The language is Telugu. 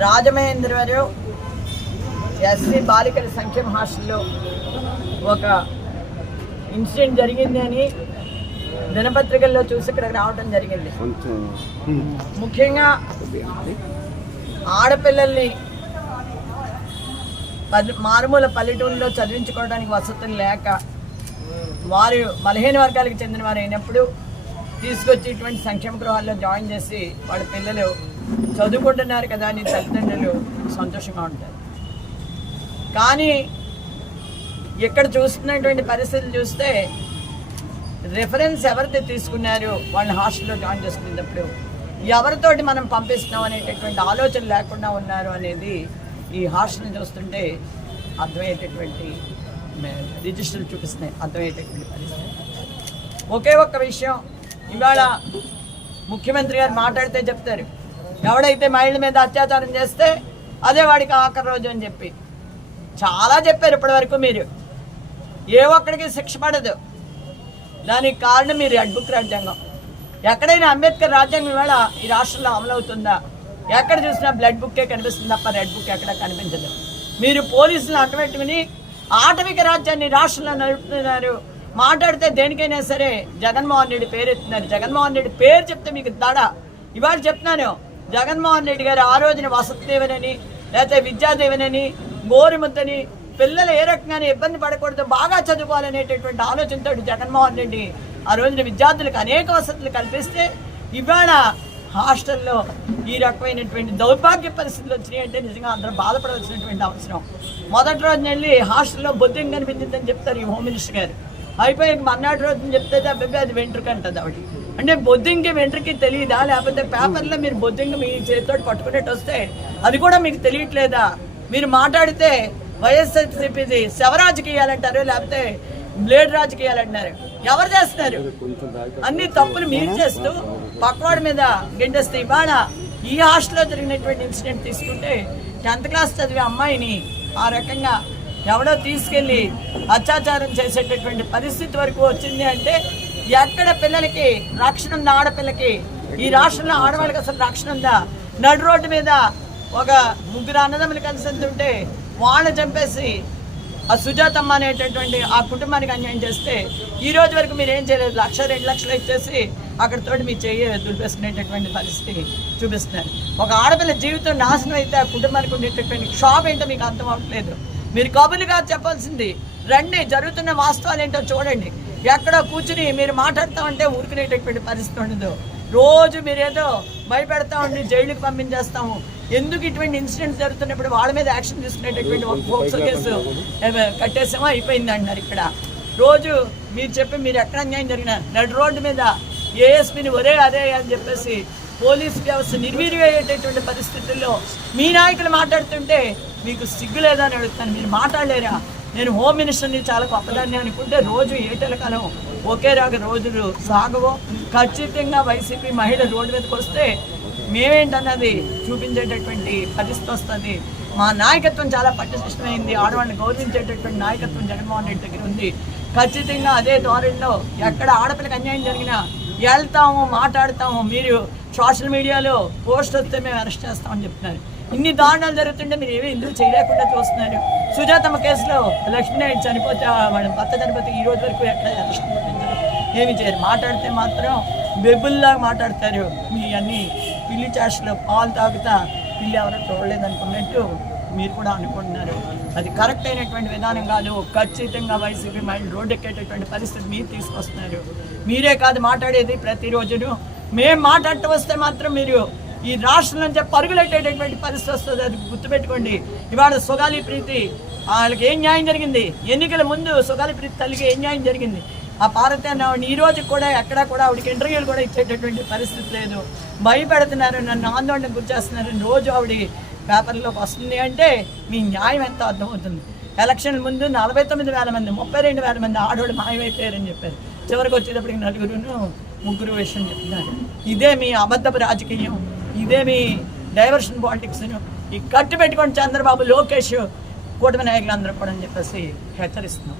రాజమహేంద్రవరం ఎస్సీ బాలికల సంక్షేమ హాస్టల్లో ఒక ఇన్సిడెంట్ జరిగింది అని దినపత్రికల్లో చూసి ఇక్కడికి రావడం జరిగింది. ముఖ్యంగా ఆడపిల్లల్ని పల్లె మారుమూల పల్లెటూరులో చదివించుకోవడానికి వసతులు లేక వారు బలహీన వర్గాలకు చెందిన వారు అయినప్పుడు తీసుకొచ్చి ఇటువంటి సంక్షేమ గృహాల్లో జాయిన్ చేసి వాళ్ళ పిల్లలు చదువుకుంటున్నారు కదా అని తల్లిదండ్రులు సంతోషంగా ఉంటారు. కానీ ఇక్కడ చూస్తున్నటువంటి పరిస్థితులు చూస్తే రిఫరెన్స్ ఎవరితో తీసుకున్నారు? వాళ్ళని హాస్టల్లో జాయిన్ చేసుకునేటప్పుడు ఎవరితోటి మనం పంపిస్తున్నాం అనేటటువంటి ఆలోచన లేకుండా ఉన్నారు అనేది ఈ హాస్టల్ని చూస్తుంటే అర్థమయ్యేటటువంటి రిజిస్టర్లు చూపిస్తున్నాయి. అర్థమయ్యేటటువంటి పరిస్థితి. ఒకే ఒక్క విషయం. ఇవాళ ముఖ్యమంత్రి గారు మాట్లాడితే చెప్తారు. ఎవడైతే మహిళల మీద అత్యాచారం చేస్తే అదే వాడికి ఆఖరి రోజు అని చెప్పి. చాలా చెప్పారు ఇప్పటి వరకు మీరు. ఏ ఒక్కడికి శిక్ష పడదు. దానికి కారణం మీరు అడ్బుక్ బుక్ రాజ్యాంగం. ఎక్కడైనా అంబేద్కర్ రాజ్యాంగం వేళ ఈ రాష్ట్రంలో అమలవుతుందా ఎక్కడ చూసినా బ్లడ్ బుక్కే కనిపిస్తుంది తప్ప రెడ్ బుక్ ఎక్కడ కనిపించదు. మీరు పోలీసులు అటపెట్టుకుని ఆటవిక రాజ్యాన్ని రాష్ట్రంలో నడుపుతున్నారు. మాట్లాడితే దేనికైనా సరే జగన్మోహన్ రెడ్డి పేరు ఎత్తున్నారు జగన్మోహన్ రెడ్డి పేరు చెప్తే మీకు దాడా ఇవాళ చెప్తున్నాను. జగన్మోహన్ రెడ్డి గారు ఆ రోజున వసతిదేవనని లేకపోతే విద్యాదేవనని గోరుముద్దని పిల్లలు ఏ రకంగానే ఇబ్బంది పడకూడదు బాగా చదువుకోవాలనేటటువంటి ఆలోచనతో జగన్మోహన్ రెడ్డి ఆ రోజున విద్యార్థులకు అనేక వసతులు కల్పిస్తే ఇవాళ హాస్టల్లో ఈ రకమైనటువంటి దౌర్భాగ్య పరిస్థితులు వచ్చినాయి అంటే నిజంగా అందరూ బాధపడవలసినటువంటి అవసరం. మొదటి రోజున వెళ్ళి హాస్టల్లో బొద్దింగ్ కనిపించిందని చెప్తారు ఈ హోమ్ మినిస్టర్ గారు. అయిపోయి మర్నాటి రోజున చెప్తే అబ్బాయి అది వెంట్రుక అంటుంది ఆవిడ అంటే బొద్దింకి వెంట్రుకి తెలియదా లేకపోతే పేపర్లో మీరు బొద్దింక మీ చేతితో పట్టుకునేట్టు వస్తే అది కూడా మీకు తెలియట్లేదా? మీరు మాట్లాడితే వైఎస్ఆర్సీపీది శవరాజకీయాలంటారు లేకపోతే బ్లేడ్ రాజకీయాలంటున్నారు ఎవరు చేస్తున్నారు? అన్ని తప్పులు మీరు చేస్తూ పక్కవాడి మీద గెంటేస్తే ఇవాళ ఈ హాస్టల్లో జరిగినటువంటి ఇన్సిడెంట్ తీసుకుంటే టెన్త్ క్లాస్ చదివే అమ్మాయిని ఆ రకంగా ఎవడో తీసుకెళ్ళి అత్యాచారం చేసేటటువంటి పరిస్థితి వరకు వచ్చింది అంటే ఎక్కడ పిల్లలకి రక్షణ ఉందా ఆడపిల్లకి ఈ రాష్ట్రంలో ఆడవాళ్ళకి అసలు రక్షణ ఉందా? నడు రోడ్డు మీద ఒక ముగ్గురు అన్నదమ్ములు కలిసి వెళ్తుంటే వాళ్ళని చంపేసి ఆ సుజాతమ్మ అనేటటువంటి ఆ కుటుంబానికి అన్యాయం చేస్తే ఈ రోజు వరకు మీరు ఏం చేయలేదు? లక్ష రెండు లక్షలు ఇచ్చేసి అక్కడతోటి మీ చెయ్యి దులిపేసుకునేటటువంటి పరిస్థితి చూపిస్తున్నారు. ఒక ఆడపిల్ల జీవితం నాశనం అయితే ఆ కుటుంబానికి ఉండేటటువంటి షాప్ ఏంటో మీకు అర్థం అవ్వట్లేదు. మీరు కబుర్లు చెప్పాల్సింది. రండి జరుగుతున్న వాస్తవాలు ఏంటో చూడండి. ఎక్కడో కూర్చుని మీరు మాట్లాడుతూ ఊరుకునేటటువంటి పరిస్థితి ఉండదు. రోజు మీరేదో భయపెడతా ఉండి జైలుకి పంపించేస్తాము. ఎందుకు ఇటువంటి ఇన్సిడెంట్స్ జరుగుతున్నప్పుడు వాళ్ళ మీద యాక్షన్ తీసుకునేటటువంటి ఒక పోక్సో కేసు కట్టేసామో? అయిపోయింది అంటున్నారు ఇక్కడ. రోజు మీరు చెప్పి మీరు ఎక్కడ అన్యాయం జరిగిన నడు రోడ్డు మీద ఏఎస్పీని ఒరే అదే అని చెప్పేసి పోలీస్ వ్యవస్థ నిర్వీర్యమయ్యేటటువంటి పరిస్థితుల్లో మీ నాయకులు మాట్లాడుతుంటే మీకు సిగ్గు లేదా అని అడుగుతాను. మీరు మాట్లాడలేరా? నేను హోమ్ మినిస్టర్ని చాలా గొప్పదాన్ని అనుకుంటే రోజు ఏటలకాలం ఒకే రాక రోజులు సాగవో. ఖచ్చితంగా వైసీపీ మహిళ రోడ్డు మీదకి వస్తే మేమేంటన్నది చూపించేటటువంటి పరిస్థితి వస్తుంది. మా నాయకత్వం చాలా పటిష్టమైంది. ఆడవాళ్ళని గౌరవించేటటువంటి నాయకత్వం జగన్మోహన్ రెడ్డి దగ్గర ఉంది. ఖచ్చితంగా అదే ధోరణిలో ఎక్కడ ఆడపిల్లకి అన్యాయం జరిగినా వెళ్తాము మాట్లాడతాము. మీరు సోషల్ మీడియాలో పోస్ట్ వస్తే మేము అరెస్ట్ చేస్తామని చెప్తున్నారు. ఇన్ని దారుణాలు జరుగుతుంటే మీరు ఏమీ ఎందుకు చేయలేకుండా చూస్తున్నారు. సుజాతమ్మ కేసులో లక్ష్మీనాయుడు చనిపోతే ఆ వాళ్ళ భర్త చనిపోతే ఈ రోజు వరకు ఎక్కడ అరెస్ట్ ఏమి చేయరు. మాట్లాడితే మాత్రం బెబుల్లాగా మాట్లాడతారు. మీ అన్ని పిల్లి చేష్టలు పాలు తాగుతా పిల్లి ఎవరో చూడలేదు అనుకున్నట్టు మీరు కూడా అనుకుంటున్నారు. అది కరెక్ట్ అయినటువంటి విధానం కాదు. ఖచ్చితంగా వైసీపీ మైండ్ రోడ్డు ఎక్కేటటువంటి పరిస్థితి మీరు తీసుకొస్తున్నారు. మీరే కాదు మాట్లాడేది ప్రతిరోజును. మేము మాట్లాడటం వస్తే మాత్రం మీరు ఈ రాష్ట్రం నుంచి పరుగులెట్టేటటువంటి పరిస్థితి వస్తుంది అది గుర్తుపెట్టుకోండి. ఇవాళ సుగాలి ప్రీతి వాళ్ళకి ఏం న్యాయం జరిగింది? ఎన్నికల ముందు సుగాలి ప్రీతి తల్లికి ఏం న్యాయం జరిగింది? ఆ పార్వతీయ ఈ రోజు కూడా ఎక్కడా కూడా ఆవిడకి ఇంటర్వ్యూలు కూడా ఇచ్చేటటువంటి పరిస్థితి లేదు. భయపెడుతున్నారు నన్ను ఆందోళన గురిచేస్తున్నారు. రోజు ఆవిడ పేపర్లోకి వస్తుంది అంటే మీ న్యాయం ఎంత అర్థమవుతుంది? ఎలక్షన్ ముందు నలభై తొమ్మిది వేల మంది ముప్పై రెండు వేల మంది ఆడవాళ్ళు మాయమైపోయారని చెప్పారు. చివరికి వచ్చేటప్పటికి నలుగురును ముగ్గురు విషయం చెప్తున్నారు. ఇదే మీ అబద్ధపు రాజకీయం. ఇదేమి డైవర్షన్ పాలిటిక్స్ ఈ కట్టు పెట్టుకొని చంద్రబాబు లోకేష్ కూటమి నాయకులందరూ కూడా అని చెప్పేసి హెచ్చరిస్తున్నాం.